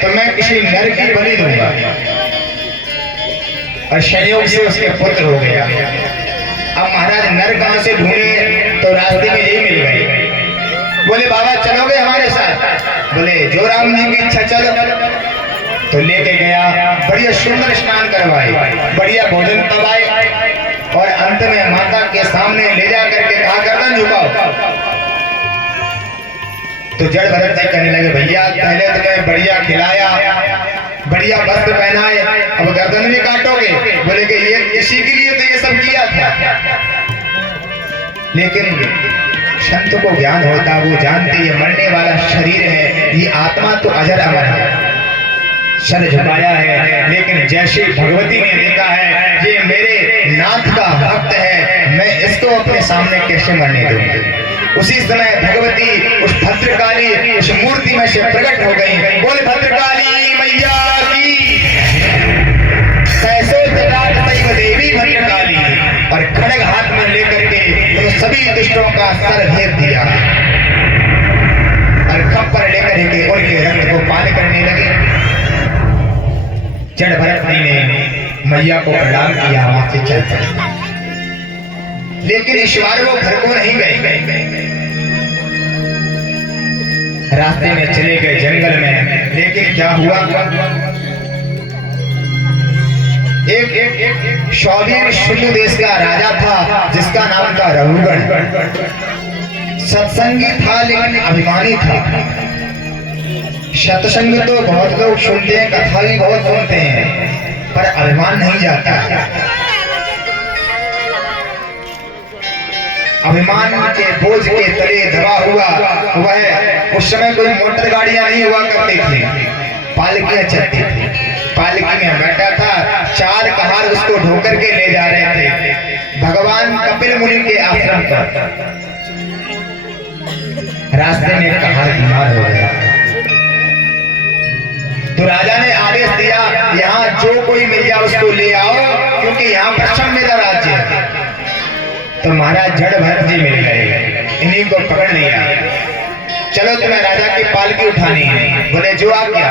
तो मैं किसी नर की बलि दूंगा। और संयोग से उसके पुत्र हो गया। अब महाराज नर कहां से ढूंढे तो रास्ते में यही मिल गए। बोले बाबा चलोगे हमारे साथ? बोले जो राम जी की इच्छा चलो। तो लेके गया, बढ़िया सुंदर स्नान करवाए, बढ़िया भोजन करवाए और अंत में माता के सामने ले जा करके कहा गर्दन झुकाओ। तो जड़ भरत जी कहने लगे भैया पहले तुम्हें बढ़िया खिलाया, बढ़िया वस्त्र पहनाए, अब गर्दन भी काटोगे? बोले कि ये इसी के लिए तो ये सब किया था। लेकिन संत को ज्ञान होता, वो जानते ये मरने वाला शरीर है, ये आत्मा तो अजर अमर है। सर झुकाया है, लेकिन जैसे भगवती ने देखा है ये मेरे नाथ का भक्त है, मैं इसको अपने सामने कैसे मरने दूंगी। उसी समय भगवती उस भद्रकाली उस मूर्ति में से प्रकट हो गई। बोले भद्रकाली मैया की कैसो जटाट सैव देवी भद्रकाली, और खड़ग हाथ में लेकर के तो सभी दुष्टों का सर भेद दिया और खप्पर लेकर के उनके रक्त को पान करने लगे। जड़ भरत ने मैया को प्रणाम किया, वहां से चल पड़े। लेकिन ईश्वर वो घर को नहीं गए, रास्ते में चले गए जंगल में। लेकिन क्या हुआ, एक शौवीर शुल्ल देश का राजा था जिसका नाम था रघुगण। सत्संगी था लेकिन अभिमानी था। सत्संग तो बहुत लोग सुनते हैं, कथा भी बहुत सुनते हैं, पर अभिमान नहीं जाता। अभिमान के बोझ के तले दबा हुआ वह, उस समय कोई मोटर गाड़ियां नहीं हुआ करती थी, पालकियां चलती थी। पालकी में बैठा था, 4 कहार उसको ढोकर के ले जा रहे थे भगवान कपिल मुनि के आश्रम पर। रास्ते में कहार बीमार हो गया तो राजा ने आदेश दिया यहाँ जो कोई मिल जाए उसको ले आओ, क्योंकि यहाँ पर क्षम्य राज्य है। तो महाराज जड़ भरत जी मिल गए, इन्हीं को पकड़ लिया। चलो तुम्हें राजा की पालकी उठानी है। बोले जो आ गया,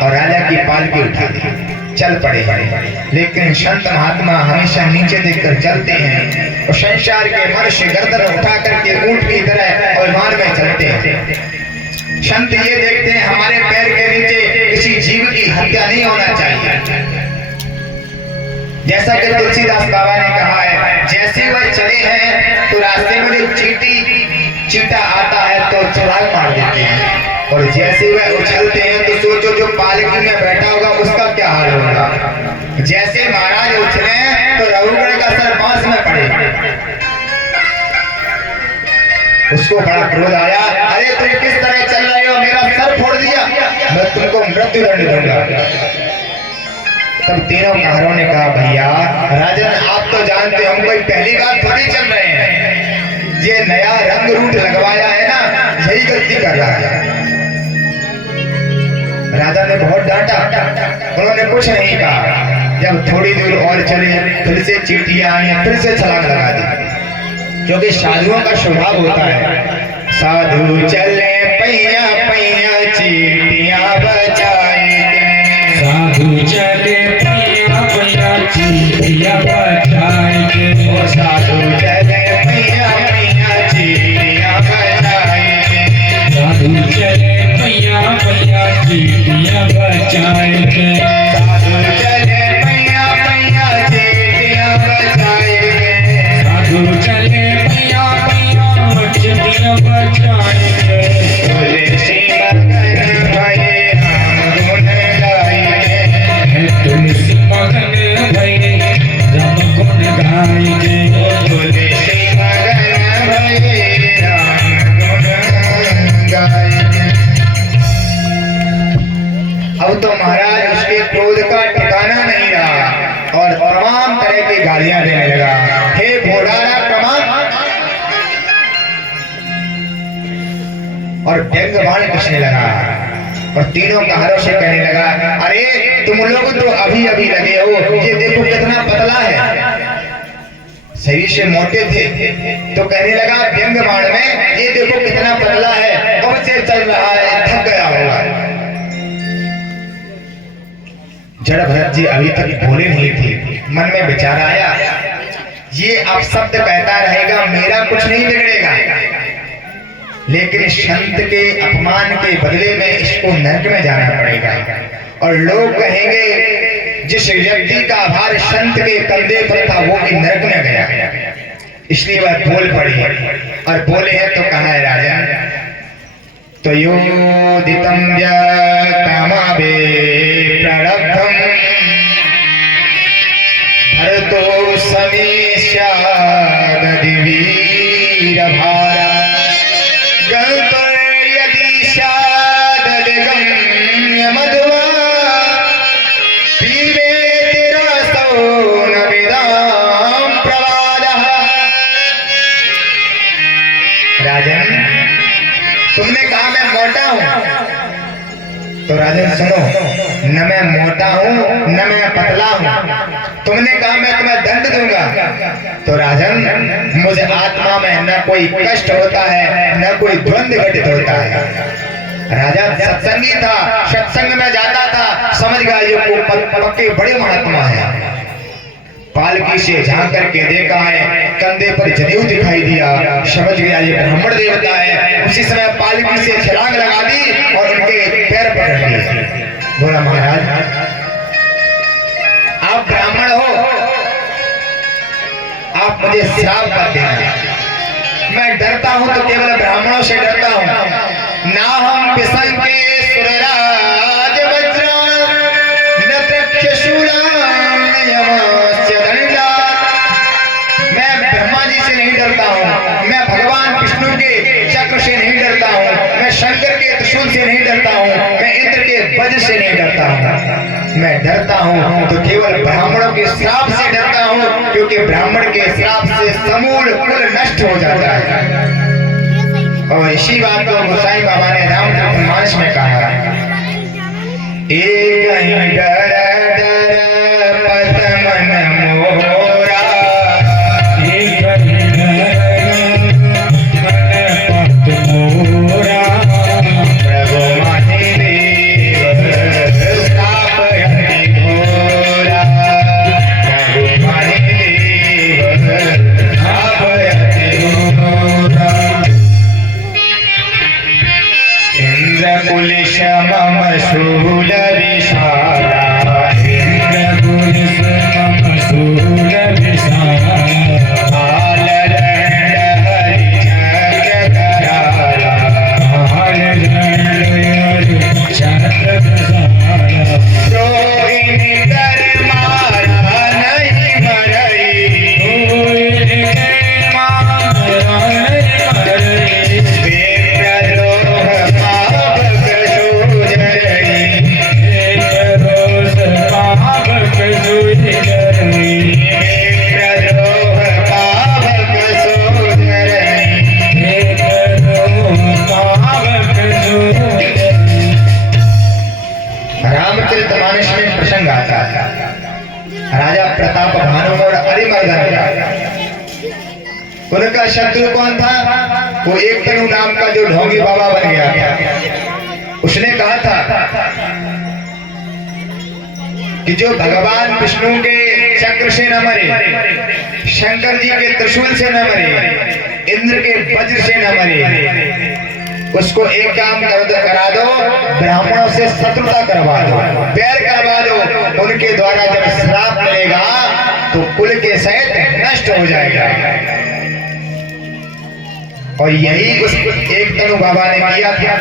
और राजा की पालकी उठा दी, चल पड़े। लेकिन संत महात्मा हमेशा नीचे देखकर चलते हैं और संसार के मनुष्य गर्दन उठा करके ऊंट की तरह अभिमान में चलते हैं। संत ये देखते हैं हमारे पैर के नीचे किसी जीव की हत्या नहीं होना चाहिए। जैसा कि तुलसीदास बाबा ने कहा है, जैसे वह चले हैं तो रास्ते में जो चीटा आता है तो छलांग मार देते हैं, और जैसे वह उछलते हैं तो सोचो जो पालकी में बैठा होगा उसका क्या हाल होगा। जैसे महाराज उछले तो रघुगण का सर बांस में पड़ेगा। उसको बड़ा क्रोध आया, अरे तुम किस तरह चल रहे हो, मेरा सर फोड़ दिया, मैं तुमको मृत्यु दंड दूंगा। तब तीनों कहारों ने कहा भैया राजन आप तो जानते हम कोई पहली बार थोड़ी चल रहे हैं, ये नया रंग रूट लगवाया है ना, यही गलती कर रहा है। राजा ने बहुत डांटा, उन्होंने कुछ नहीं कहा। जब थोड़ी दूर और चले फिर से चींटियां आई, फिर से छलांग लगा दी, क्योंकि साधुओं का स्वभाव होता है। साधु चले पैया पैया चींटियां बचाएंगे, साधु चले पैया पैया चींटियां बचाएंगे, ओ साधु चले पैया पैया चींटियां बचाएंगे, साधु चले पैया पैया चींटियां बचाएंगे, साधु चले पैया पैया चींटियां बचाएंगे, साधु चले पैया पैया चींटियां बचाएंगे। तुलसी मगन भये हम गुण गाएंगे, तुलसी मगन भये राम गुण गाएंगे, तुलसी मगन भये राम गुण गाएंगे। अब तो महाराज उसके क्रोध का ठिकाना नहीं रहा और तमाम तरह की गालियां देने लगा। हे घोड़ारा प्रमाण, और व्यंग बाण कसने लगा और तीनों कहारों से कहने लगा, अरे तुम लोग तो अभी अभी लगे हो, ये देखो कितना पतला है, शरीर से मोटे थे। तो कहने लगा व्यंग बाण में, ये देखो कितना पतला है, कौन से चल रहा है, थक गया होगा। जड़ भरत जी अभी तक बोले नहीं थे। मन में विचार आया, ये अब शब्द कहता रहेगा, मेरा कुछ नहीं बिगड़ेगा, लेकिन संत के अपमान के बदले में इसको नरक में जाना पड़ेगा। और लोग कहेंगे जिस व्यक्ति का भार संत के कंधे पर था वो भी नरक में गया। इसलिए वह बोल पड़ी और बोले हैं तो कहा है राजा, तो योदितम व्यक्तमावे प्ररब्धम भरतो समीक्षा वीर भारा गल्तो यदि शादगम्य मधुआ पीबे तिरसो न विदाम प्रवादः। राजन, तुमने कहा मैं मोटा हूं, तो राजन सुनो, न मैं मोटा हूं न मैं पतला हूं। तुमने कहा मैं तुम्हें दंड दूंगा, तो राजन मुझे आत्मा में न कोई कष्ट होता है न कोई द्वंद्व घटित होता है। राजा सत्संगी था, सत्संग में जाता था, समझ गया ये पक्के बड़े महात्मा है। पालकी से झांक करके देखा है, कंधे पर जनेऊ दिखाई दिया, समझ गया ये ब्राह्मण देवता है। उसी समय पालकी से छलांग लगा दी और उनके पैर पकड़ लिए। बोला महाराज आप ब्राह्मण हो, आप मुझे श्राप मत देना। मैं डरता हूं तो केवल ब्राह्मणों से डरता हूं। ना हम विसंके सुरराज वज्र न तक्षशूला यमस्य दंडा। मैं ब्रह्मा जी से नहीं डरता हूं, मैं भगवान विष्णु के चक्र से नहीं डरता हूं, मैं शंकर के त्रिशूल से नहीं डरता हूं, मैं इंद्र के वज्र से नहीं डरता हूं। मैं डरता हूं तो केवल ब्राह्मणों के श्राप से डरता हूं, क्योंकि ब्राह्मण के श्राप से समूल कुल नष्ट हो जाता है। और इसी बात को गोसाई बाबा ने रामचरितमानस में कहा, एक डर डर पत मन मोरा, एक डर मन पत मोरा, प्रभु माहि देव श्राप हरि घोरा, प्रभु माहि देव श्राप हरि घोरा। इंद्रकुलिश मम शूल विशाला, इंद्रकुलिश मम शूल विशाला, हाल दंड हरि चक्र कराला, हाल दंड हरि चक्र कराला, रोहिणी कर मारा नहीं मरई, रोहिणी कर मारा नहीं मरई, विप्रद्रोह पावक शूजरई, विप्रद्रोह पावक शूजरई, विप्रद्रोह पावक शूजरई। विप्रद्रोह पावक शूजरई। रामचरितमानस में प्रसंग आता है राजा प्रताप भानु और अरिमर्दन का। उनका शत्रु कौन था? वो एक तनु नाम का जो ढोंगी बाबा बन गया था। उसने कहा था कि जो भगवान विष्णु के चक्र से न मरे, शंकर जी के त्रिशूल से न मरे, इंद्र के वज्र से न मरे, उसको एक काम करा दो, ब्राह्मणों से शत्रुता करवा दो, बैर करवा दो। उनके द्वारा जब श्राप मिलेगा तो कुल के सहित नष्ट हो जाएगा। और यही उस एक तनु बाबा ने किया था।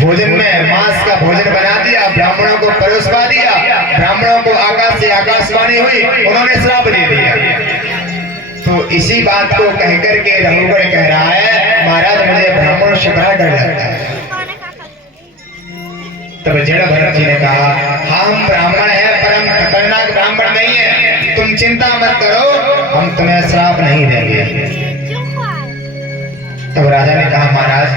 भोजन में मांस का भोजन बना दिया, ब्राह्मणों को परोसवा दिया, ब्राह्मणों को आकाश से आकाशवाणी हुई, उन्होंने श्राप दे दिया। तो इसी बात को कहकर के रघुगण कह रहा है, महाराज मुझे ब्राह्मणों से बड़ा डर लगता है। तब जड़ भरत जी ने कहा, हम ब्राह्मण हैं पर हम खतरनाक ब्राह्मण नहीं है, तुम चिंता मत करो, हम तुम्हें श्राप नहीं देंगे। तब राजा ने कहा, महाराज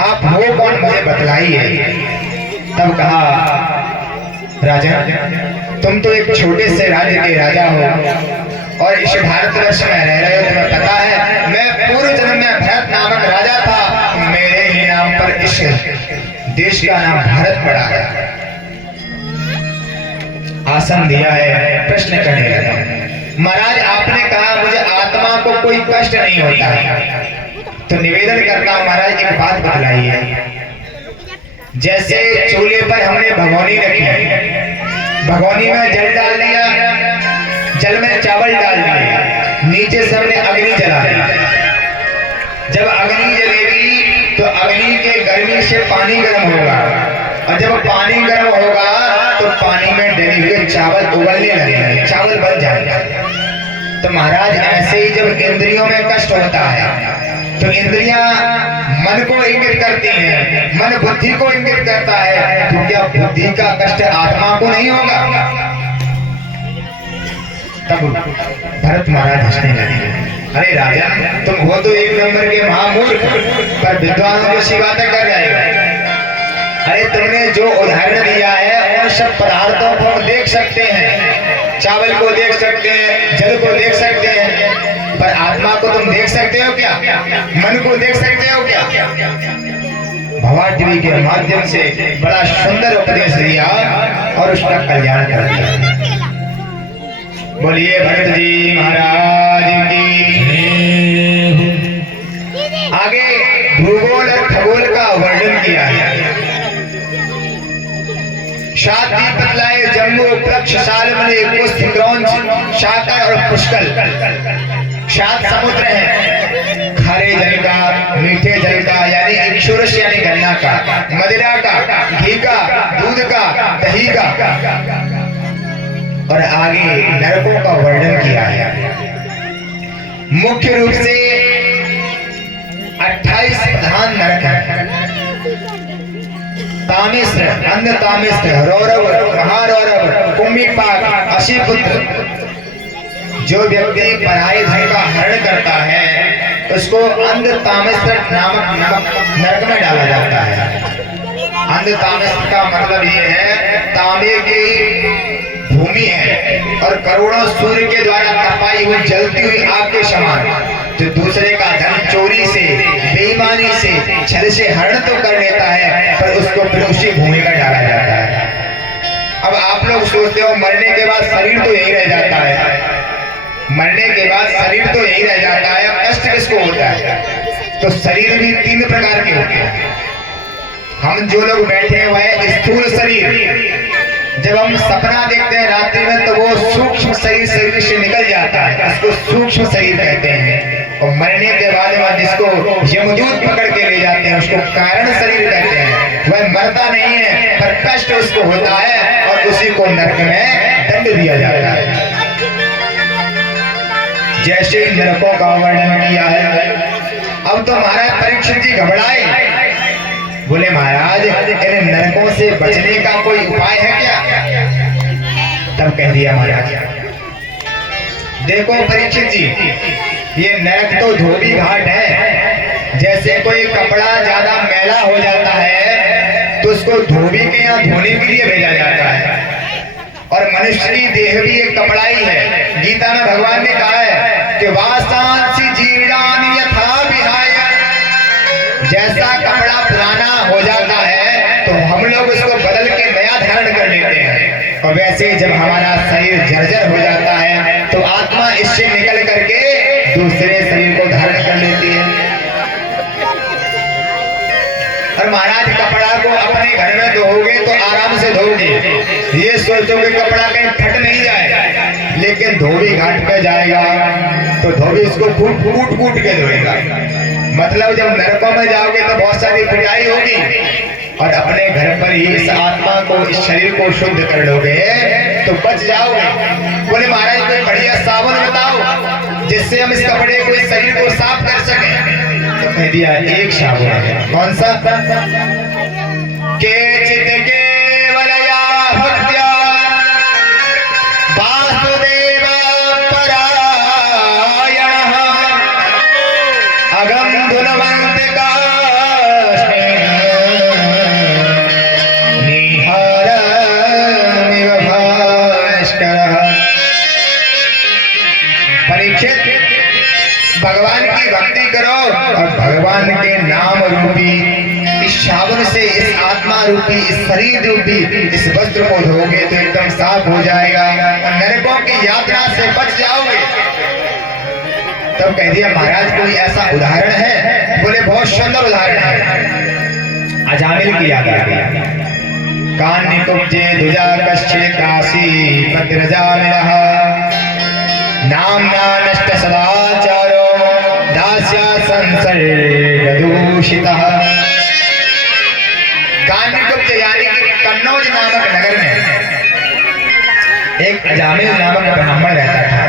आप हो कौन, मुझे बतलाइए। तब कहा, राजा तुम तो एक छोटे से राज्य के राजा हो और इस भारतवर्ष में रह रहे हो, तुम्हें पता है मैं पूर्व जन्म में भरत नामक राजा था, मेरे ही नाम पर इस देश का नाम भारत पड़ा है। आसन दिया है, प्रश्न करने लगा। महाराज आपने कहा मुझे आत्मा को कोई कष्ट नहीं होता है, तो निवेदन करता हूं महाराज एक बात बतलाइए। जैसे चूल्हे पर हमने भगोनी रखी, भगोनी में जल डाल दिया, जल में चावल डाल दिया, नीचे से हमने अग्नि जला दी। जब अग्नि जलेगी तो अग्नि के गर्मी से पानी गर्म होगा, और जब पानी गर्म होगा तो पानी में डले हुए चावल उबलने लगेंगे, चावल बन जाएगा। तो महाराज ऐसे ही जब इंद्रियों में कष्ट होता है तो इंद्रियां मन को इंगित करती हैं, मन बुद्धि को इंगित करता है, तो क्या बुद्धि का कष्ट आत्मा को नहीं होगा? तब भरत महाराज हंसने लगे। अरे राजा तुम हो तो एक नंबर के महामूर्ख, पर विद्वानों की सी बातें कर रहे हो। अरे तुमने जो उदाहरण दिया है उन सब पदार्थों को हम देख सकते हैं, चावल को देख सकते हैं, जल को देख सकते हैं, पर आत्मा को तुम देख सकते हो क्या? मन को देख सकते हो क्या? भवाटवी के माध्यम से बड़ा सुंदर उपदेश दिया और उसका कल्याण कर दिया। बोलिए भरत जी महाराज की। आगे भूगोल और खगोल का वर्णन किया है। शादी बतलाए जम्मू वृक्ष सालमनी कुस्थ क्रौंच शाकर और पुष्कल। सात समुद्र हैं, खारे जल का, मीठे जल का यानी इक्षुरस यानी गन्ना का, मदिरा का, घी का, दूध का, दही का, और आगे नरकों का वर्णन किया है। मुख्य रूप से 28 प्रधान नरक हैं। तामिश्र, अंध तामिश्र, रौरव, महारौरव, कुंभीपाक, अशीपुत्र। जो व्यक्ति पराये धन का हरण करता है उसको अंध तामिश्र नामक नरक में डाला जाता है। अंध तामिश्र का मतलब ये है तांबे की भूमि है और करोड़ों सूर्य के द्वारा तपाई हुई जलती हुई आग के समान, जो दूसरे का धन चोरी से, बेईमानी से, छल से हरण तो कर लेता है पर उसको फिर उसी भूमि में डाला जाता है। अब आप लोग सोचते हो मरने के बाद शरीर तो यही रह जाता है, मरने के बाद शरीर तो यही रह जाता है, कष्ट किसको होता है? तो शरीर भी 3 प्रकार के होते हैं। हम जो लोग बैठे हुए हैं स्थूल शरीर, जब हम सपना देखते हैं रात्रि में तो वो सूक्ष्म शरीर से निकल जाता है, उसको सूक्ष्म शरीर कहते हैं। और मरने के बाद में जिसको यमदूत पकड़ के ले जाते हैं उसको कारण शरीर कहते हैं। वह मरता नहीं है पर कष्ट उसको होता है और उसी को नरक में दंड दिया जाता है। जैसे नरकों का वर्णन किया है। अब तो महाराज परीक्षित जी घबराए, बोले महाराज इन नरकों से बचने का कोई उपाय है क्या? तब कह दिया महाराज देखो परीक्षित जी, ये नरक तो धोबी घाट है। जैसे कोई कपड़ा ज्यादा मैला हो जाता है तो उसको धोबी के यहाँ धोने के लिए भेजा जाता है, और मनुष्य की देह भी एक कपड़ा ही है। गीता में भगवान ने कहा है कि वासांसी जीर्णानि यथा विहाय, जैसा कपड़ा पुराना हो जाता है तो हम लोग उसको बदल के नया धारण कर लेते हैं, और वैसे जब हमारा शरीर जर्जर हो जाता है तो आत्मा इससे निकल करके दूसरे शरीर को धारण कर लेती है। और महाराज कपड़ा को अपने घर में धोओगे तो आराम से धोगे, ये सोचो कि कपड़ा कहीं फट नहीं जाए, लेकिन धोबी घाट पे जाएगा तो धोबी उसको कूट कूट के धोएगा। मतलब जब नरकों में जाओगे तो बहुत सारी पिटाई होगी, और अपने घर पर ही इस आत्मा को, इस शरीर को शुद्ध कर लोगे तो बच जाओगे। बोले महाराज कोई बढ़िया साबुन बताओ जिससे हम इस कपड़े को, इस शरीर को साफ कर सकें। तो कह दिया एक साबुन है। कौन सा? केचित् केवलया भक्त्या वासुदेव परायणः अगम धुनवन्तिका निहारमिव भास्करः। परीक्षित, भगवान की भक्ति करो और भगवान के नाम रूपी इस साबुन से, इस आत्मा रूपी, इस शरीर रूपी इस वस्त्र को धोगे तो एकदम साफ साफ हो जाएगा और नरकों की यातना से बच जाओगे। तब कह दिया महाराज कोई ऐसा उदाहरण है? बोले बहुत सुंदर उदाहरण है। अजामिल की याद आ गई। कान्य कुब्जे दुजा कश्चे काशी पत्रजामिलः नामना नष्ट सदाचारो दास्या संसर्गदूषितः। कान्य कुब्ज यानी कन्नौज नामक नगर में एक अजामिल नामक ब्राह्मण रहता था।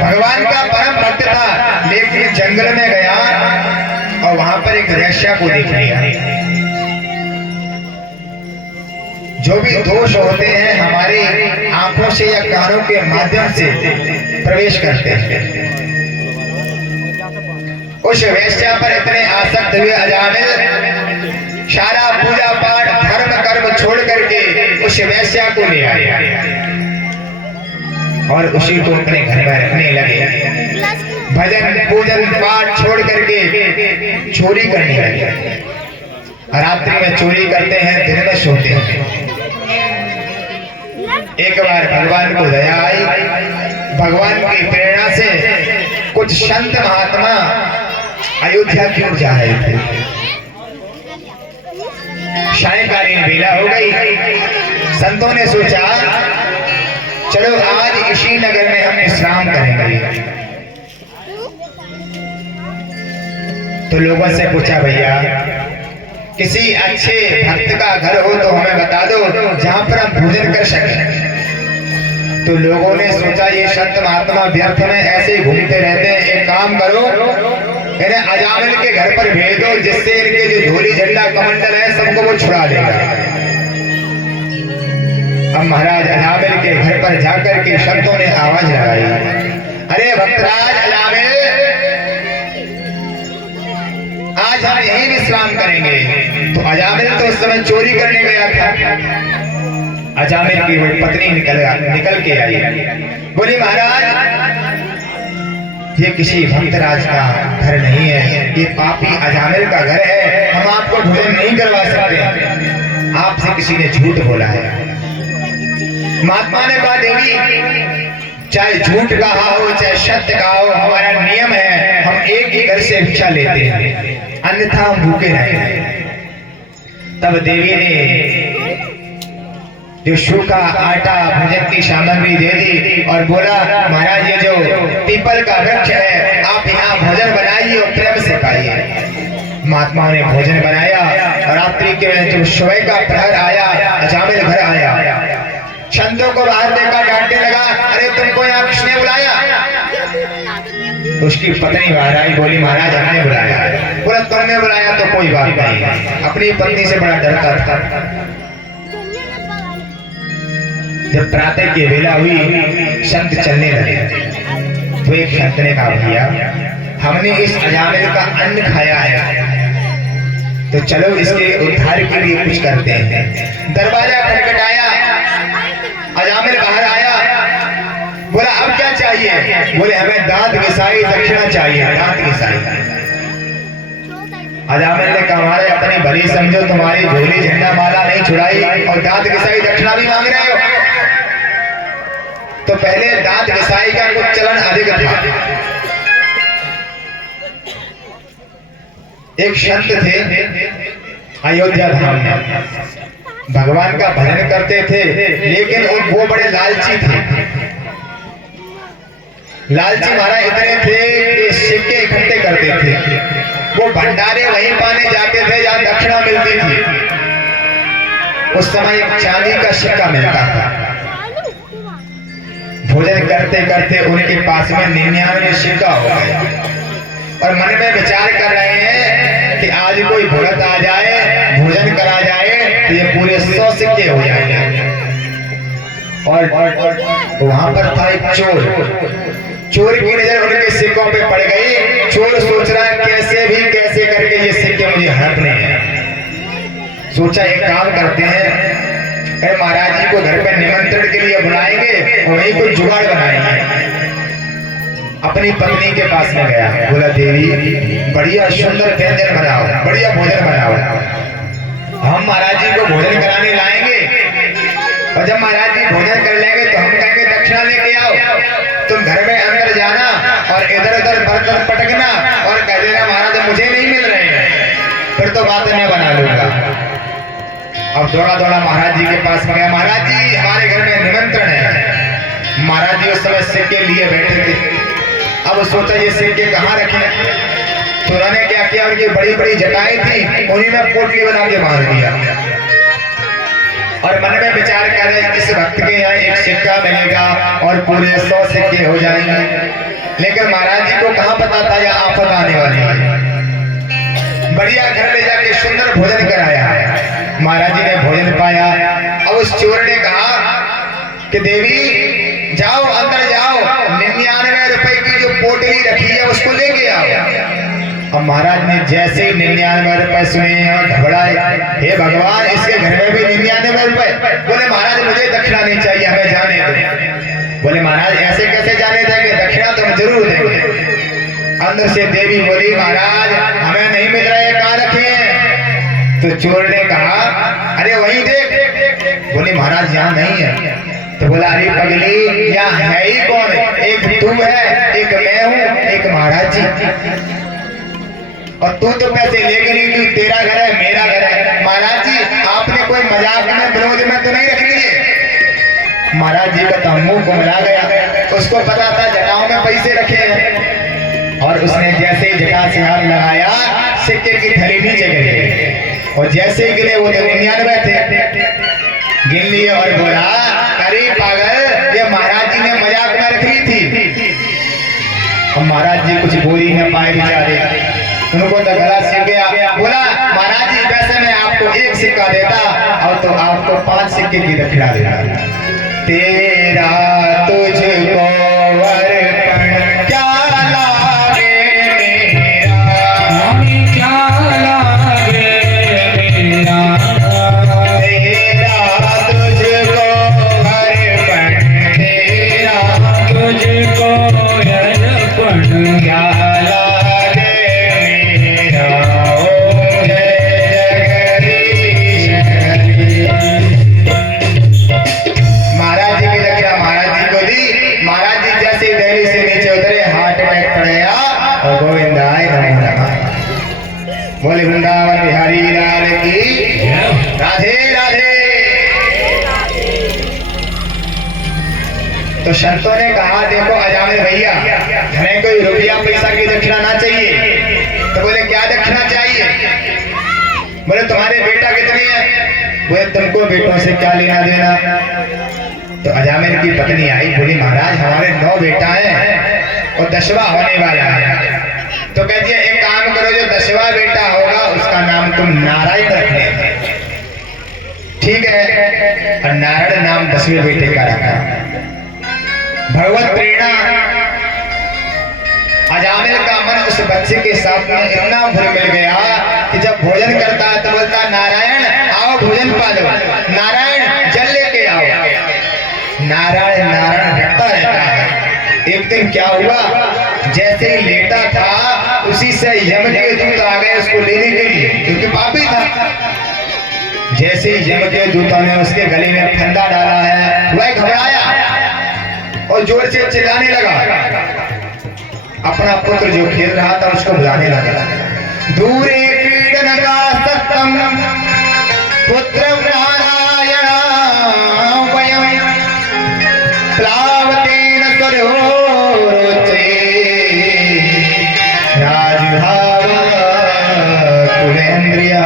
भगवान का परम भक्त था, लेकिन जंगल में गया और वहां पर एक वेश्या को देख लिया। जो भी दोष होते हैं हमारे आंखों से या कानों के माध्यम से प्रवेश करते हैं। उस वेश्या पर इतने आसक्त हुए अजामिल सारा पूजा पाठ धर्म कर्म छोड़ करके उस वेश्या को ले आए और उसी को अपने घर में रखने लगे। भजन पूजन पाठ छोड़ करके चोरी करने लगे। रात्रि में चोरी करते हैं, दिन में सोते हैं। एक बार भगवान को दया आई। भगवान की प्रेरणा से कुछ संत महात्मा अयोध्या की ओर जा रहे थे। सायंकालीन बेला हो गई। संतों ने सोचा चलो आज इसी नगर में हम विश्राम करेंगे। तो लोगों से पूछा भैया किसी अच्छे भक्त का घर हो तो हमें बता दो जहां पर हम भोजन कर सकें। तो लोगों ने सोचा ये संत महात्मा व्यर्थ में ऐसे ही घूमते रहते हैं, एक काम करो इन्हें अजामिल के घर पर भेज दो जिससे इनके जो धोली झंडा कमंडल है सबको वो छुड़ा देगा। अब महाराज अजामिल के घर पर जाकर के संतों ने आवाज लगाई, अरे भक्तराज अजामिल आज हम यही विश्राम करेंगे। तो अजामिल तो उस समय चोरी करने गया था। अजामिल की वो पत्नी निकल के आई, बोली महाराज ये किसी भक्तराज का घर नहीं है, ये पापी अजामिल का घर है, हम आपको भोजन नहीं करवा सकते, आपसे किसी ने झूठ बोला है। महात्मा ने कहा देवी चाहे झूठ कहा हो चाहे सत्य कहा हो हमारा नियम है, हम एक ही घर से भिक्षा लेते हैं, अन्यथा हम भूखे रहेंगे। तब देवी ने जो सूखा आटा भोजन की सामग्री दे दी और बोला महाराज ये जो पीपल का वृक्ष है आप यहाँ भोजन बनाइए और प्रेम से खाइए। महात्मा ने भोजन बनाया और रात्रि के जो सुबह का प्रहर आया अजामिल घर आया। संतों को बाहर देखा, डांटने लगा, अरे तुमको यहाँ किसने बुलाया? उसकी पत्नी बाहर आई, बोली महाराज हमने बुलाया। बोला तुमने बुलाया तो कोई बात नहीं, अपनी पत्नी से बड़ा डरता था। जब प्रातः की बेला हुई संत चलने लगे तो एक संत ने कहा भैया हमने इस अजामिल का अन्न खाया है तो चलो इसके उद्धार के लिए कुछ करते हैं। दरवाजा खटखटाया, अजामिल बाहर आया, बोला अब क्या चाहिए? बोले हमें दांत घिसाई दक्षिणा चाहिए, दांत घिसाई। अजामिल ने कहा हमारे अपनी भली समझो, तुम्हारी झोली झंडा माला नहीं छुड़ाई और दांत घिसाई दक्षिणा भी मांग रहे हो। तो पहले दांत घिसाई का कुछ चलन अधिक था। एक संत थे अयोध्या धाम में, भगवान का भजन करते थे लेकिन वो बड़े लालची थे। लालची महाराज इतने थे कि सिक्के इकट्ठे करते थे। वो भंडारे वहीं पाने जाते थे जहां दक्षिणा मिलती थी। उस समय एक चांदी का सिक्का मिलता था। भोजन करते करते उनके पास में 99 सिक्का हो गया और मन में विचार कर रहे हैं कि आज कोई भगत आ जाए भोजन करा जाए तो ये पूरे 100 सिक्के हो जाएंगे। और वहां पर था एक चोर। चोर की नजर उनके सिक्कों पे पड़ गई। चोर सोच रहा है कैसे करके ये सिक्के मुझे हड़पने हैं। सोचा एक काम करते हैं, महाराज जी को घर पर निमंत्रण के लिए बुलाएंगे और वहीं कोई जुगाड़ बनाएंगे। अपनी पत्नी के पास में गया, बोला देवी बढ़िया सुंदर व्यंजन बनाओ, बढ़िया भोजन बनाओ, हम महाराज जी को भोजन कराने लाएंगे और जब महाराज जी भोजन कर लेंगे तो हम कहेंगे दक्षिणा लेके आओ। तुम घर में अंदर जाना और इधर उधर बर्तन पटकना और कह देना महाराज मुझे नहीं मिल रहे हैं, फिर तो बात मैं बना लूंगा। अब दौड़ा दौड़ा महाराज जी के पास में गया, महाराज जी हमारे घर में निमंत्रण है। महाराज जी उस समय सिक्के लिए बैठे थे। अब सोचा ये सिक्के कहाँ रखे, तो उन्होंने क्या किया, उनकी बड़ी बड़ी जटाएं थी, उन्हीं में पोटली बना के बांध दिया और मन में विचार कर रहे इस भक्त के यहाँ एक सिक्का मिलेगा और पूरे 100 सिक्के हो जाएंगे। लेकिन महाराज जी को कहाँ पता था यह आफत आने वाली है। बढ़िया घर ले जाके सुंदर भोजन कराया। महाराज जी ने भोजन पाया। अब उस चोर ने कहा कि देवी जाओ अंदर जाओ, 99 रुपए की जो पोटली रखी है उसको लेके आओ। अब महाराज ने जैसे ही 99 रुपए सुने और घबराए, हे भगवान इसके घर में भी 99 रुपए। बोले महाराज मुझे दक्षिणा नहीं चाहिए, हमें जाने दो। बोले महाराज ऐसे कैसे जाने देंगे, दक्षिणा तो हम जरूर देंगे। अंदर से देवी बोली महाराज हमें नहीं मिल रहे, कहाँ रखे हैं? तो चोर ने कहा अरे वहीं देख। बोले महाराज यहाँ नहीं है। तो बोला अरे पगली यहाँ है ही कौन, एक तू है, एक मैं हूँ, एक महाराज जी। और तू तो पैसे लेके नहीं, तू तेरा घर है मेरा घर है। महाराज जी आपने कोई मजाक में विरोध में तो नहीं रख लिए। महाराज जी का तो मुंह घुमला गया, उसको पता था जटाओं में पैसे रखे हैं। और उसने जैसे ही जटा से हाथ लगाया सिक्के की थैली नीचे गिरी और जैसे ही गिरे वो तो 99 थे, गिन लिए और बोला अरे पागल ये महाराज जी ने मजाक में रख ली थी। और महाराज जी कुछ बोल ही न पाए बेचारे, उनको तो गला सीख गया। बोला महाराज जी वैसे मैं आपको 1 सिक्का देता और तो आपको 5 सिक्के की दक्षिणा देता। तेरा तुझको अर्पण क्या लागे मेरा, क्या लागे मेरा, तेरा तुझको अर्पण, तेरा तुझको अर्पण क्या बोले वृंदावन बिहारी लाल की राधे राधे। तो संतों ने कहा देखो अजामिल भैया हमें कोई रुपया पैसा की दक्षिणा ना चाहिए। तो बोले क्या दक्षिणा चाहिए? बोले तुम्हारे बेटा कितने हैं? बोले तुमको बेटों से क्या लेना देना। तो अजामिल की पत्नी आई, बोली महाराज हमारे 9 बेटा हैं और 10वां होने वाला है। तो कहती है एक काम करो जो 10वां बेटा होगा उसका नाम तुम नारायण रखने। ठीक है, और नारायण नाम 10वें बेटे का रखा। भगवत प्रेरणा अजामिल का मन उस बच्चे के साथ में इतना भर मिल गया कि जब भोजन करता है तो बोलता नारायण आओ भोजन पा दो, नारायण जल लेके आओ। नारायण नारायण रटता रहता है। एक दिन क्या हुआ, जैसे ही लेटा था उसी से यम के दूत आ गए उसको लेने के लिए, क्योंकि पापी था। जैसे ही यम के दूतों ने उसके गले में फंदा डाला है वह घबराया और जोर से चिल्लाने लगा। अपना पुत्र जो खेल रहा था उसको बुलाने लगा। दूरे क्रीडन का सत्तम पुत्र नारायण वयम प्लावतेन स्वरोचे राजभाव कुलेंद्रिया।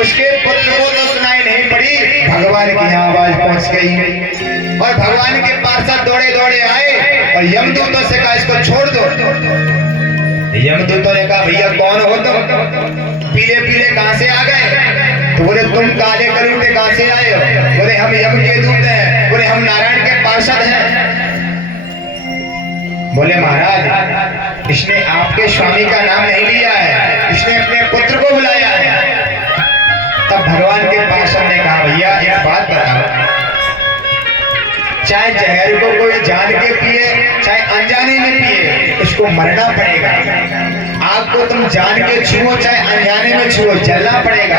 उसके पुत्र को तो सुनाई नहीं पड़ी, भगवान की आवाज पहुंच गई और भगवान के पार्षद दौड़े दौड़े आए और यमदूतों से कहा इसको छोड़ दो। यमदूतों ने कहा भैया कौन हो तुम, पीले पीले कहां से आ गए? तो बोले तुम काले कलूटे कहां से आए हो? बोले हम यम के दूत हैं। बोले हम नारायण के पार्षद हैं। बोले महाराज इसने आपके स्वामी का नाम नहीं लिया है, इसने अपने पुत्र को बुलाया है। तब भगवान के पार्षद ने कहा भैया एक बात बताओ, चाहे जहर को कोई जान के पिए चाहे अनजाने में पिए उसको मरना पड़ेगा। आग को तुम जान के छुओ चाहे अनजाने में छुओ जलना पड़ेगा।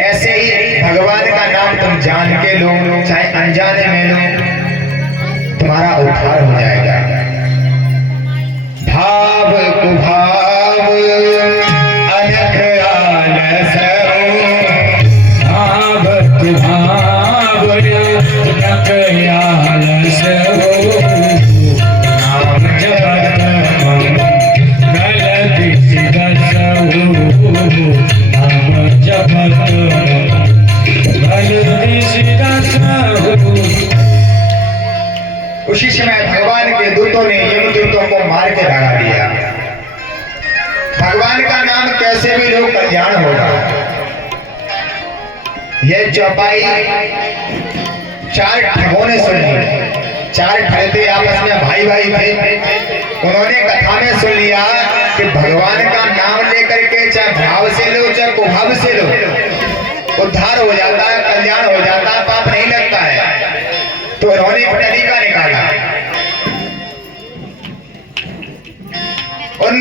ऐसे ही भगवान तुम जान के लो चाहे अनजाने में लो, तुम्हारा उद्धार हो जाएगा। भाव कुभाव अनख आलस भाव कुभाव अनख आलस नाम जपत मंगल दिसि दसहु, नाम जपत मंगल दिसि दसहु। उसी समय भगवान के दूतों ने यमदूतों को मार के भगा दिया। भगवान का नाम कैसे भी लोग कल्याण होगा। यह चौपाई चार ठगों ने सुन ली। चार ठग थे, आपस में भाई भाई थे। उन्होंने कथा में सुन लिया कि भगवान का नाम लेकर के चाहे भाव से लो चाहे कुभाव से लो, उद्धार हो जाता है, कल्याण हो जाता है, पाप नहीं लगता है। तो उन्होंने एक तरीका निकाला। उन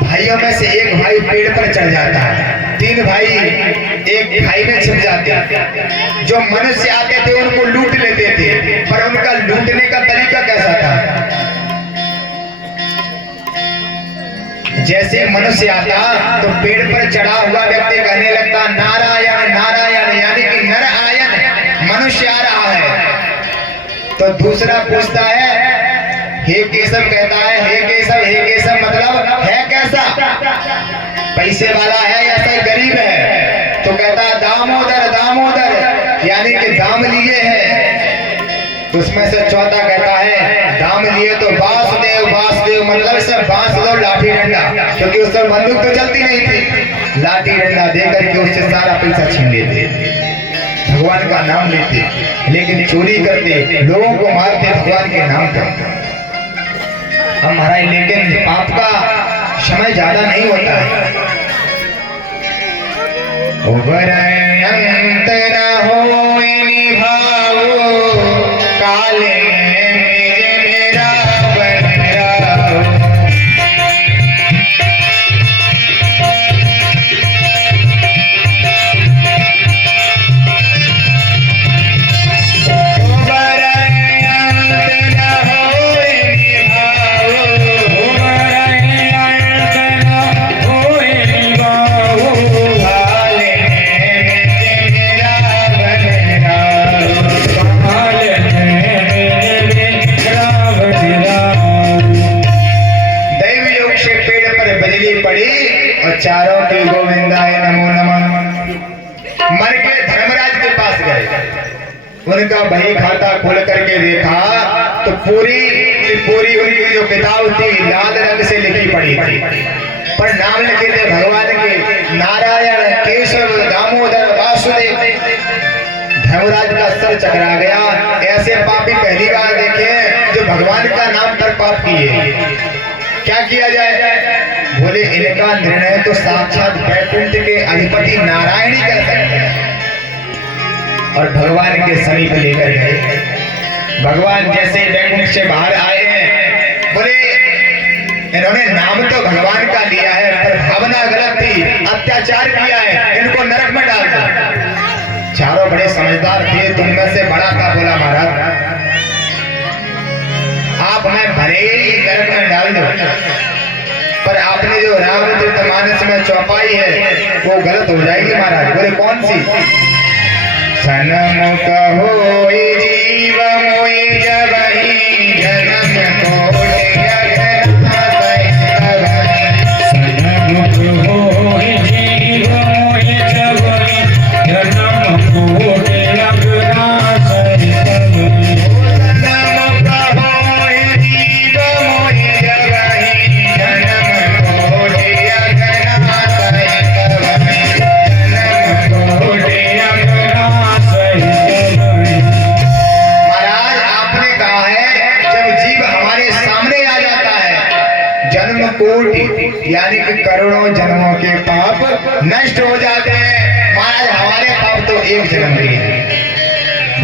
भाइयों में से एक भाई पेड़ पर चढ़ जाता है, तीन भाई एक खाई में छिप जाते हैं। जो मनुष्य आते थे उनको लूट लेते थे, पर उनका लूटने का तरीका कैसा था? जैसे मनुष्य आता तो पेड़ पर चढ़ा हुआ व्यक्ति कहने लगता नारायण नारायण, यानी कि नर आयन, मनुष्य आ रहा है। तो दूसरा पूछता है हे केशव, कहता है हे केशव, हे केशव मतलब है कैसा? पैसे वाला है या फिर गरीब है? तो कहता है दामोदर दामोदर, यानी कि दाम लिए हैं। तो उसमें से चौथा कहता है दाम लिए तो वासुदेव वासुदेव, मतलब सब बांस दो लाठी डंडा, क्योंकि उस समय बंदूक तो चलती नहीं थी। लाठी डंडा देकर के उससे सारा पैसा छीन लेते, भगवान का नाम लेते, लेकिन चोरी करते, लोगों को मारते भगवान के नाम पर। हम महाराज, लेकिन पाप का समय ज्यादा नहीं होता है। अंत न होए निभाओ, काले में मेरा बन रहो। चारों के गोविंदाय नमो नमः। मर के धर्मराज के पास गए, उनका बही खाता खोल करके देखा तो पूरी उनकी जो किताब थी लाल रंग से लिखी पड़ी थी, पर नाम लिखे थे भगवान के नारायण केशव दामोदर वासुदेव। धर्मराज का सर चकरा गया। ऐसे पापी पहली बार देखे जो भगवान का नाम पर पाप किए। क्या किया जाए? बोले इनका निर्णय तो साक्षात वैकुंठ के अधिपति नारायण ही कर सकते हैं। और भगवान के समीप लेकर गए। भगवान जैसे वैकुंठ से बाहर आए हैं, बोले इन्होंने नाम तो भगवान का लिया है, पर भावना गलत थी, अत्याचार किया है, इनको नरक में डाल दो। चारों बड़े समझदार थे, तुम में से बड़ा था, बोला महाराज आप मैं भले ही नरक में डाल दो, पर आपने जो रामचरितमानस में चौपाई है वो गलत हो जाएगी महाराज। बोले कौन सी? सनमुख होई जीव मोई जबहि जन्म कोटि अघनासहि तबहि। सनमुख होई जीव मोई जबहि जन्म कोटि अघनासहि तबहि। यानी कि करोड़ों जन्मों के पाप नष्ट हो जाते हैं। महाराज हमारे पाप तो एक जन्म के हैं।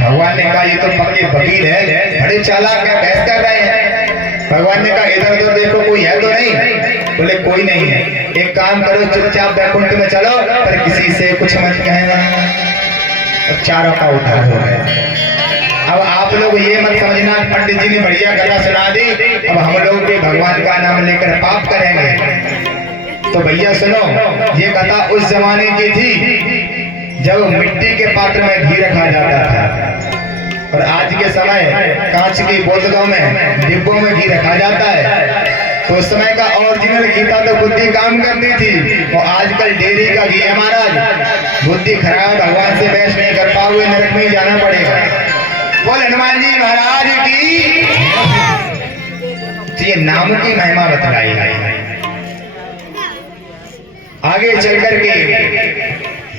भगवान ने कहा ये तो पक्के वकील है, बड़े चालाक है, बहस कर रहे हैं। भगवान ने कहा इधर उधर देखो कोई है तो नहीं? बोले कोई नहीं है। एक काम करो, चुपचाप वैकुंठ में चलो, पर किसी से कुछ मत कहना। और चारों का उद्धार हो गया। अब आप लोग ये मत समझना पंडित जी ने बढ़िया कथा सुना दी, अब हम लोग भी भगवान का नाम लेकर पाप करेंगे। तो भैया सुनो, ये कथा उस जमाने की थी जब मिट्टी के पात्र में घी रखा जाता था, और आज के समय कांच की बोतलों में डिब्बों में घी रखा जाता है। तो उस समय का ओरिजिनल घी था तो बुद्धि काम करती थी, और आजकल डेयरी का घी है महाराज, बुद्धि खराब, भगवान से बहस नहीं कर पाओगे, नरक में जाना पड़ेगा। बोल हनुमान जी महाराज की। तो ये नाम की महिमा बतलाई है। आगे चलकर के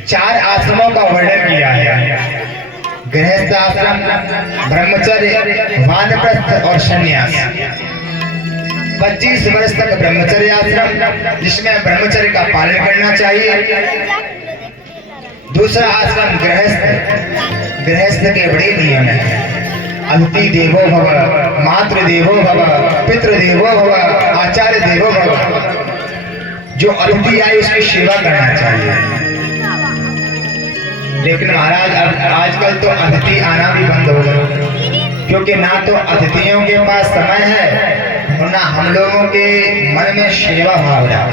4 आश्रमों का वर्णन किया है, गृहस्थ आश्रम, ब्रह्मचर्य, वानप्रस्थ और संन्यास। 25 वर्ष तक ब्रह्मचर्य आश्रम, जिसमें ब्रह्मचर्य का पालन करना चाहिए। दूसरा आश्रम गृहस्थ, गृहस्थ के बड़े नियम हैं। अतिथि देवो भव, मातृ देवो भव, पितृ देवो भव, आचार्य देवो भव। जो अतिथि आए उसकी सेवा करना चाहिए। लेकिन महाराज अब आजकल तो अतिथि आना भी बंद हो गया, क्योंकि ना तो अतिथियों के पास समय है और ना हम लोगों के मन में सेवा भाव रहा।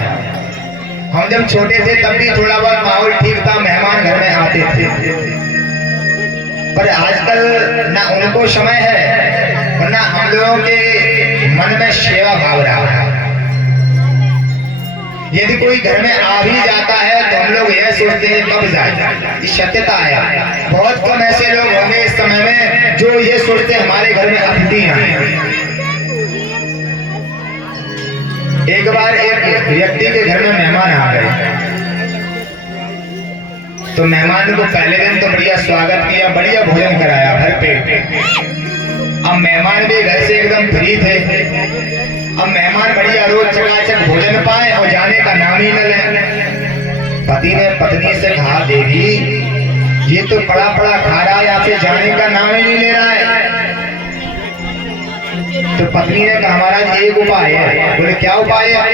हम जब छोटे थे तब भी थोड़ा बहुत माहौल ठीक था, मेहमान घर में आते थे, पर आजकल ना उनको समय है और ना हम लोगों के मन में सेवा भाव रहा। यदि कोई घर में आ भी जाता है तो हम लोग यह सोचते हैं कब जाए, सत्यता है। बहुत कम ऐसे लोग होंगे इस समय में जो ये सोचते हैं हमारे घर में अतिथि आए। एक बार एक व्यक्ति के घर में मेहमान आ गए, तो मेहमान को पहले दिन तो बढ़िया स्वागत किया, बढ़िया भोजन कराया भर पेट। अब मेहमान भी घर से एकदम फ्री थे। अब मेहमान बढ़िया रोज चकाचक भोजन पाए और जाने का नाम ही न ले। पति ने पत्नी से कहा, देवी ये तो पड़ा पड़ा खा रहा है, यहाँ से जाने का नाम ही नहीं ले रहा है। तो पत्नी ने कहा, महाराज एक उपाय है। बोले क्या उपाय है?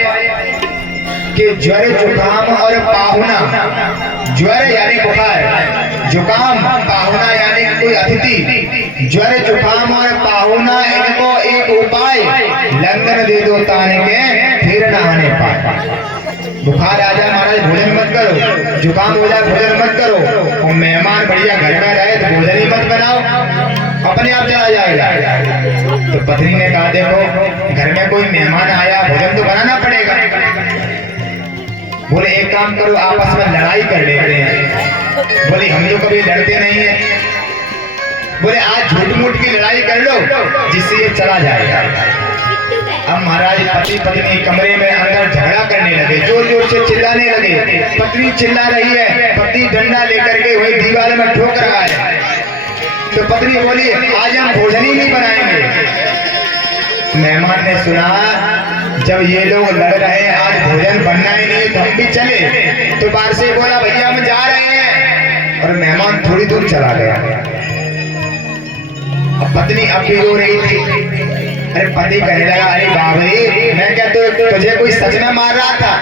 कि ज्वर जुकाम और पाहुना, ज्वर यानी बुखार, जुकाम पाहुना यानी कोई अतिथि, ज्वर जुकाम और पाहुना, इनको एक उपाय लंदन दे दो ताने के फिर न आने पाए। बुखार आ जाए महाराज भोजन मत करो, जुकाम हो जाए भोजन मत करो, और मेहमान बढ़िया घर में रहे तो भोजन ही मत बनाओ, अपने आप चला जाएगा। तो पत्नी ने कहा, देखो घर में कोई मेहमान आया, भोजन तो बनाना पड़ेगा। बोले एक काम करो, आपस में लड़ाई कर लेते हैं। बोले हम तो कभी लड़ते नहीं है। बोले आज झूठ मूठ की लड़ाई कर लो जिससे ये चला जाएगा। अब महाराज पति पत्नी कमरे में अंदर झगड़ा करने लगे, जोर जोर से चिल्लाने लगे। पत्नी चिल्ला रही है, पति डंडा लेकर के वही दीवार में ठोक रहा है। तो पत्नी बोली, आज हम भोजन ही नहीं बनाएंगे। मेहमान ने सुना जब ये लोग लड़ रहे हैं, आज भोजन बनना ही नहीं तो हम भी चले। तो बाहर से बोला, भैया हम जा रहे हैं, और मेहमान थोड़ी दूर चला गया। अब पत्नी अब भी रो रही थी। अरे पति कहने लगा, अरे बाबरी मैं क्या तो तुझे कोई सच में मार रहा था?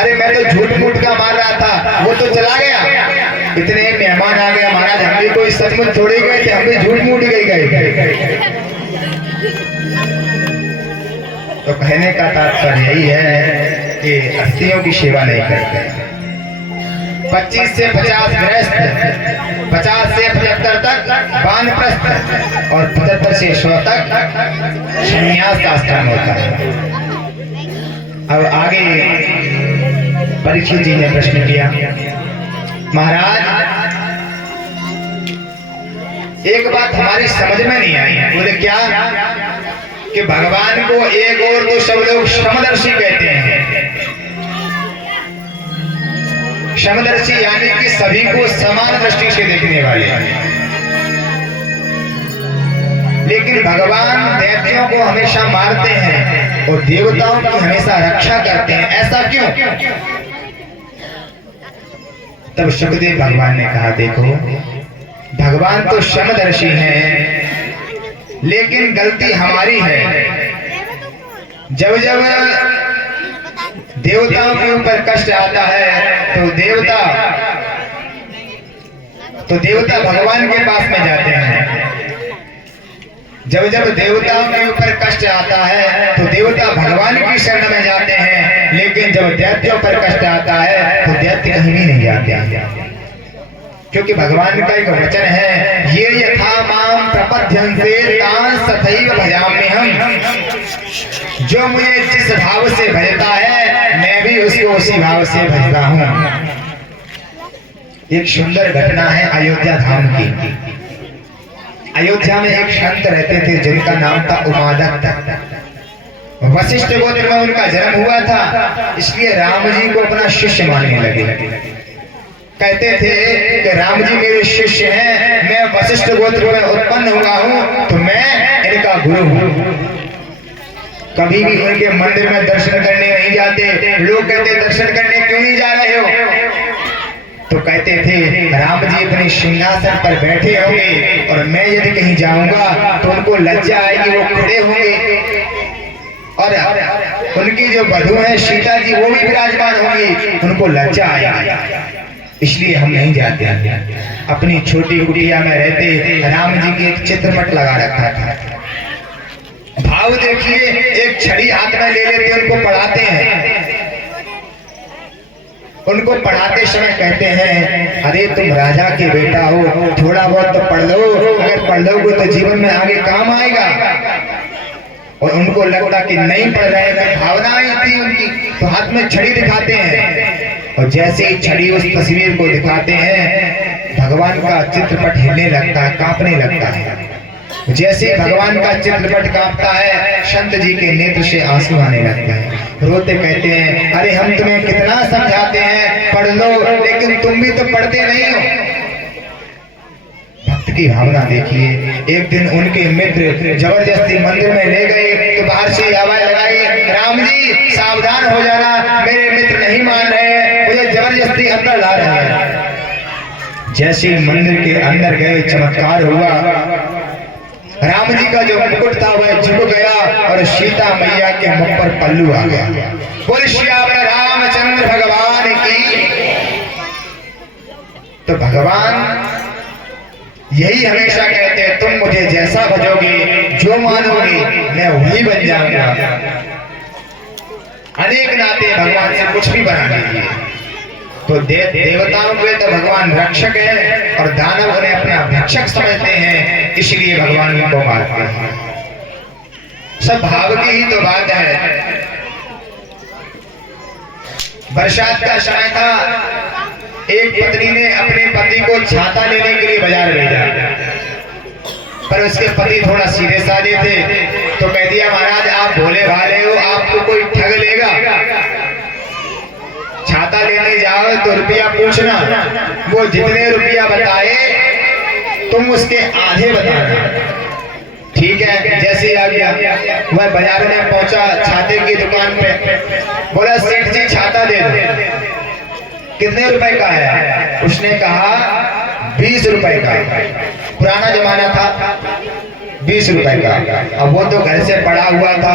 अरे मैं तो झूठ मूठ का मार रहा था, वो तो चला गया। इतने मेहमान आ गए महाराज, हम भी कोई सचमुच छोड़े गए थे, हम भी झूठ मूठ गए। तो कहने का तात्पर्य यही है कि अस्थियों की सेवा नहीं करते। 25 से 50 गृहस्थ, 50 से 75 तक वानप्रस्थ और 75 से 100 तक संन्यास का स्थान होता है। अब आगे परीक्षित जी ने प्रश्न किया, महाराज एक बात हमारी समझ में नहीं आई। बोले क्या? कि भगवान को एक और तो सब लोग समदर्शी कहते हैं। समदर्शी यानी कि सभी को समान दृष्टि से देखने वाले। लेकिन भगवान दैत्यों को हमेशा मारते हैं और देवताओं की हमेशा रक्षा करते हैं, ऐसा क्यों? तब सुखदेव भगवान ने कहा, देखो भगवान तो समदर्शी हैं, लेकिन गलती हमारी है। जब जब देवताओं के ऊपर कष्ट आता है तो देवता तो देवता भगवान के पास में जाते हैं। जब जब देवताओं के ऊपर कष्ट आता है तो देवता भगवान की शरण में जाते हैं, लेकिन जब दैत्यों पर कष्ट आता है तो दैत्य कहीं भी नहीं जाते, क्योंकि भगवान का एक वचन है, ये यथा माम प्रपद्यन्ते तान् तथैव भजाम्यहम्। जो मुझे जिस भाव से भजता है मैं भी उसको उसी भाव से भजता हूँ। एक सुंदर घटना है अयोध्या धाम की। अयोध्या में एक संत रहते थे जिनका नाम था उमादत्त। वशिष्ठ गोत्र में उनका जन्म हुआ था, इसलिए राम जी को अपना शिष्य मानने लगे। कहते थे कि राम जी मेरे शिष्य हैं, मैं वशिष्ठ गोत्र में उत्पन्न हुआ हूँ तो मैं इनका गुरु हूँ। कभी भी उनके मंदिर में दर्शन करने नहीं जाते। लोग कहते दर्शन करने क्यों नहीं जा रहे हो? तो कहते थे राम जी अपने सिंहासन पर बैठे होंगे और मैं यदि कहीं जाऊंगा तो उनको लज्जा आएगी, वो खड़े होंगे, और उनकी जो वधू है सीता जी वो भी विराजमान होंगी, उनको लज्जा आएगी, इसलिए हम नहीं जाते। अपनी छोटी कुटिया में रहते राम जी की एक चित्रपट लगा रखा था। भाव देखिए, एक छड़ी हाथ में ले लेते उनको पढ़ाते हैं। उनको पढ़ाते समय कहते हैं, अरे तुम राजा के बेटा हो, थोड़ा बहुत तो पढ़ लो, अगर पढ़ लोगे तो जीवन में आगे काम आएगा। और उनको लगता कि नहीं पढ़ रहे, तो भावनाएं थी उनकी, तो हाथ में छड़ी दिखाते हैं, और जैसे ही छड़ी उस तस्वीर को दिखाते हैं भगवान का चित्रपट हिलने लगता है, कांपने लगता है। जैसे भगवान का चित्रपट कांपता है संत जी के नेत्र से आंसू आने लगते हैं, रोते कहते हैं, अरे हम तुम्हें कितना समझाते हैं पढ़ लो, लेकिन तुम भी तो पढ़ते नहीं हो। भक्त की भावना देखिए। एक दिन उनके मित्र जबरदस्ती मंदिर में ले गए तो बाहर से आवाज लगाई, राम जी सावधान हो जाना, मेरे मित्र नहीं मान रहे हैं, मुझे जबरदस्ती अंदर ला रहे हैं। जैसे मंदिर के अंदर गए चमत्कार हुआ, राम जी का जो मुकुट था वह झुक गया और सीता मैया के मुख पर पल्लू आ गया। बोल श्यावर रामचंद्र भगवान की। तो भगवान यही हमेशा कहते हैं, तुम मुझे जैसा भजोगे, जो मानोगे, मैं वही बन जाऊंगा। अनेक नाते भगवान से कुछ भी बना लीजिए। तो देवताओं के तो भगवान रक्षक है और दानव उन्हें अपना भक्षक समझते हैं, इसलिए भगवान उनको मारते हैं। सब भाव की ही तो बात है। बरसात का समय था, एक पत्नी ने अपने पति को छाता लेने के लिए बाजार भेजा, पर उसके पति थोड़ा सीधे साधे थे, तो कह दिया, महाराज आप भोले भाले हो, आपको कोई ठग लेगा, छाता लेने जाओ तो रुपया पूछना, वो जितने रुपया बताए तुम उसके आधे बताना। ठीक है, जैसे आ गया वह बाजार में पहुंचा, छाते की दुकान पे, बोला सेठ जी छाता दे दो। कितने रुपए का है? उसने कहा 20 रुपए का। पुराना जमाना था, 20 रुपए का। अब वो तो घर से पड़ा हुआ था,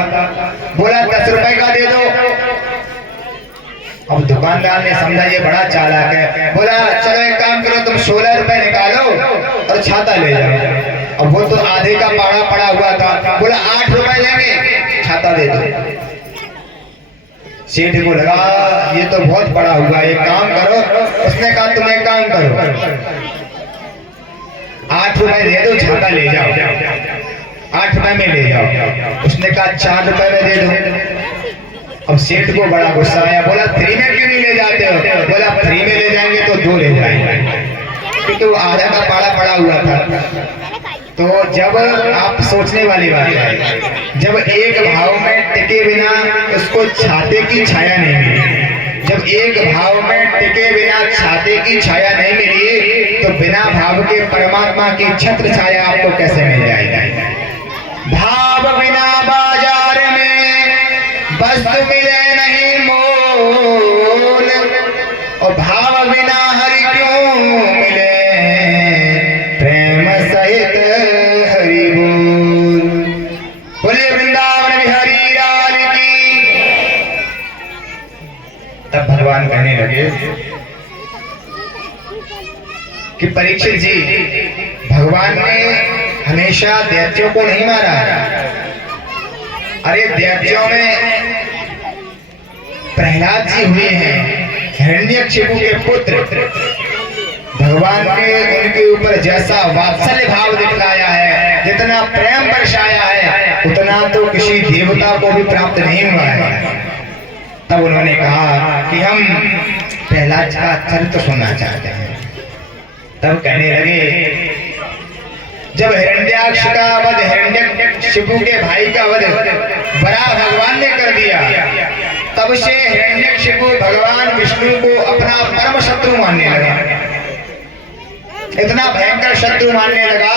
बोला 10 रुपए का दे दो। अब दुकानदार ने समझा ये बड़ा चालाक है, बोला चलो एक काम करो, तुम 16 रुपए निकालो और छाता ले जाओ। अब वो तो आधे का पाड़ा पड़ा हुआ था, बोला 8 रुपए लेंगे, छाता दे दो। सेठ को लगा ये तो बहुत बड़ा हुआ, एक काम करो। उसने कहा तुम एक काम करो, 8 रुपए दे दो, छाता ले जाओ, 8 रुपए में ले जाओ। उसने कहा 4 रुपए में दे दो। अब सेठ को बड़ा गुस्सा आया, बोला 3 में क्यों नहीं ले जाते हो? बोला 3 में ले जाएंगे तो 2 ले जाएंगे, क्योंकि वो आधा का पाड़ा पड़ा हुआ था। तो जब आप सोचने वाली बात है, जब एक भाव में टिके बिना उसको छाते की छाया नहीं मिली, जब एक भाव में टिके बिना छाते की छाया नहीं मिली, तो बिना भाव के परमात्मा की छत्र छाया आपको कैसे मिल जाएगी? भाव बिना बाजार में वस्तु मिले नहीं मोल, और भाव बिना हरि क्यों मिले प्रेम सहित हरि बोल। बोले वृंदावन बिहारी लाल की। तब भगवान कहने लगे कि कि परीक्षित जी, भगवान ने हमेशा दैत्यों को नहीं मारा। अरे दैत्यों में प्रहलाद जी हुए हैं, हिरण्यकशिपु के पुत्र। भगवान ने उनके ऊपर जैसा वात्सल्य भाव दिखलाया है, जितना प्रेम बरसाया है, उतना तो किसी देवता को भी प्राप्त नहीं हुआ है। तब उन्होंने कहा कि हम प्रहलाद का चरित्र सुनना चाहते हैं। तब कहने लगे, जब हिरण्याक्ष का वध, हिरण्यकशिपु के भाई का वध वराह भगवान ने कर दिया, तब से हिरण्यकशिपु भगवान विष्णु को अपना परम शत्रु मानने लगा। इतना भयंकर शत्रु मानने लगा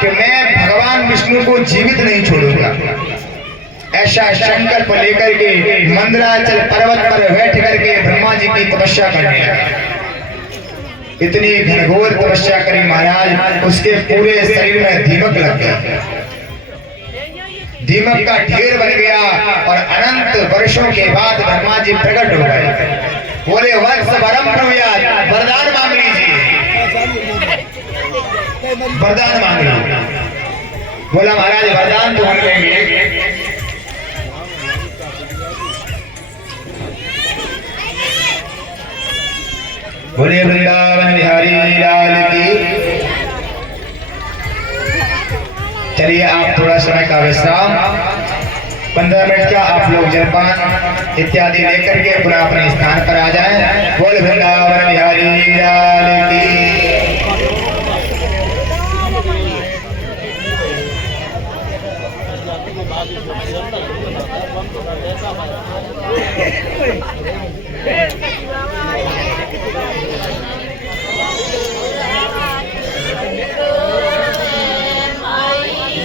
कि मैं भगवान विष्णु को जीवित नहीं छोड़ूंगा। ऐसा संकल्प लेकर के मंदराचल पर्वत पर बैठ करके ब्रह्मा जी की तपस्या करने लगा। इतनी घनघोर तपस्या करी महाराज, उसके पूरे शरीर में दीमक लग गया। दीमक का ढेर बन गया और अनंत वर्षों के बाद ब्रह्मा जी प्रकट हो गए। बोले, वर्ष वरम प्रभुयात, वरदान मांग लीजिए, वरदान मांग लीजिए। बोला, महाराज वरदान तो हम लेंगे। बोले वृंदावन बिहारी लाल की। चलिए आप थोड़ा समय का विश्राम, 15 मिनट का आप लोग जलपान इत्यादि लेकर के पुनः अपने स्थान पर आ जाएं। बोले वृंदावन बिहारी लाल की।